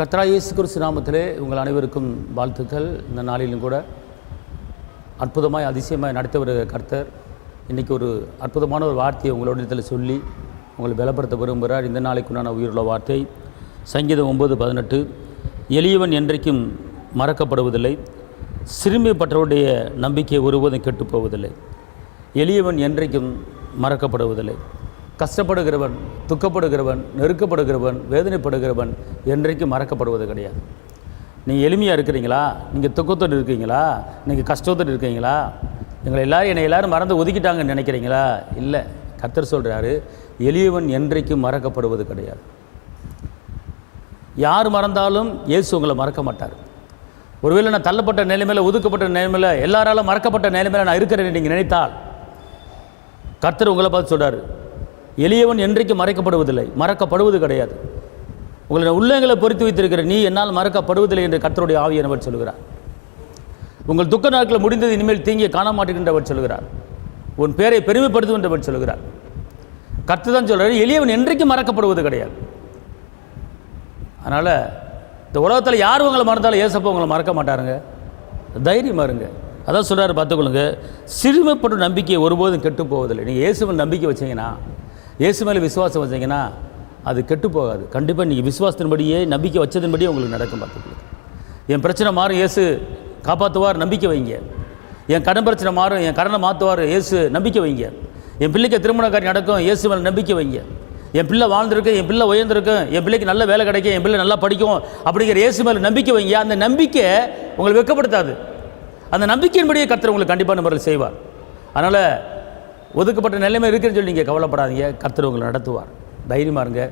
கர்த்தராகிய இயேசு கிறிஸ்து நாமத்திலே உங்கள் அனைவருக்கும் வாழ்த்துக்கள். இந்த நாளிலும் கூட அற்புதமாய் அதிசயமாய் நடத்த வருகிற கர்த்தர் இன்றைக்கி ஒரு அற்புதமான ஒரு வார்த்தையை உங்களோட சொல்லி உங்களை பலப்படுத்த விரும்புகிறார். இந்த நாளைக்குண்டான உயிருள்ள வார்த்தை சங்கீதம் 9:18. எளியவன் என்றைக்கும் மறக்கப்படுவதில்லை, சிறுமைப்பட்டவருடைய நம்பிக்கை ஒருபோதும் கெட்டு போவதில்லை. எளியவன் என்றைக்கும் மறக்கப்படுவதில்லை. கஷ்டப்படுகிறவன், துக்கப்படுகிறவன், நெருக்கப்படுகிறவன், வேதனைப்படுகிறவன் என்றைக்கும் மறக்கப்படுவது கிடையாது. நீங்கள் எளிமையாக இருக்கிறீங்களா, நீங்கள் துக்கத்தோடு இருக்கீங்களா, நீங்கள் கஷ்டத்தோடு இருக்கீங்களா, என்னை எல்லோரும் மறந்து ஒதுக்கிட்டாங்கன்னு நினைக்கிறீங்களா? இல்லை, கர்த்தர் சொல்கிறாரு, எளியவன் என்றைக்கும் மறக்கப்படுவது கிடையாது. யார் மறந்தாலும் இயேசு உங்களை மறக்க மாட்டார். ஒருவேளை நான் தள்ளப்பட்ட நிலைமையில், ஒதுக்கப்பட்ட நிலைமையில், எல்லாராலும் மறக்கப்பட்ட நிலைமையில் நான் இருக்கிறேன்னு நீங்கள் நினைத்தால் கர்த்தர் உங்களை பார்த்து சொல்கிறார், எளியவன் என்றைக்கு மறைக்கப்படுவதில்லை, மறக்கப்படுவது கிடையாது. உங்களை உள்ளங்களை பொறுத்து வைத்திருக்கிற நீ என்னால் மறக்கப்படுவதில்லை என்று கர்த்தருடைய ஆவியானவர் சொல்கிறார். உங்கள் துக்க நாட்களில் முடிந்தது இனிமேல் தீங்கிய காண மாட்டேங்கின்றவர் சொல்கிறார். உன் பேரை பெருமைப்படுத்தும் என்றவர் சொல்கிறார். கர்த்தர் தான் சொல்கிறார், எளியவன் என்றைக்கும் மறக்கப்படுவது கிடையாது. அதனால் இந்த உலகத்தில் யார் உங்களை மறந்தாலும் ஏசப்பா உங்களை மறக்க மாட்டாருங்க. தைரியமாக இருங்க. அதான் சொல்கிறார், பார்த்துக்கொள்ளுங்க, சிறுமைப்பட்ட நம்பிக்கையை ஒருபோதும் கெட்டு போவதில்லை. நீங்கள் இயேசுவின் நம்பிக்கை வச்சிங்கன்னா, இயேசு மேலே விசுவாசம் வச்சிங்கன்னா அது கெட்டு போகாது. கண்டிப்பாக நீங்கள் விசுவாசத்தின்படியே நம்பிக்கை வச்சதின்படியே உங்களுக்கு நடக்கும். பார்த்துக்கொள்ளுங்க. என் பிரச்சனை மாறும், இயேசு காப்பாற்றுவார், நம்பிக்கை வைங்க. என் கடன் பிரச்சனை மாறும், என் கடனை மாற்றுவார், இயேசு நம்பிக்கை வைங்க. என் பிள்ளைக்கு திருமண காரியம் நடக்கும், இயேசு மேலே நம்பிக்கை வைங்க. என் பிள்ளை வாழ்ந்திருக்கு, என் பிள்ளை உயர்ந்திருக்கு, என் பிள்ளைக்கு நல்ல வேலை கிடைக்கும், என் பிள்ளை நல்லா படிக்கும் அப்படிங்கிற இயேசு மேலே நம்பிக்கை வைங்க. அந்த நம்பிக்கை உங்களை வெட்கப்படுத்தாது. அந்த நம்பிக்கையின்படியே கர்த்தர் உங்களுக்கு கண்டிப்பான முறையில் செய்வார். அதனால் ஒதுக்கப்பட்ட நிலைமை இருக்குன்னு சொல்லி நீங்கள் கவலைப்படாதீங்க. கர்த்தர் உங்களை நடத்துவார். தைரியமாக இருங்க.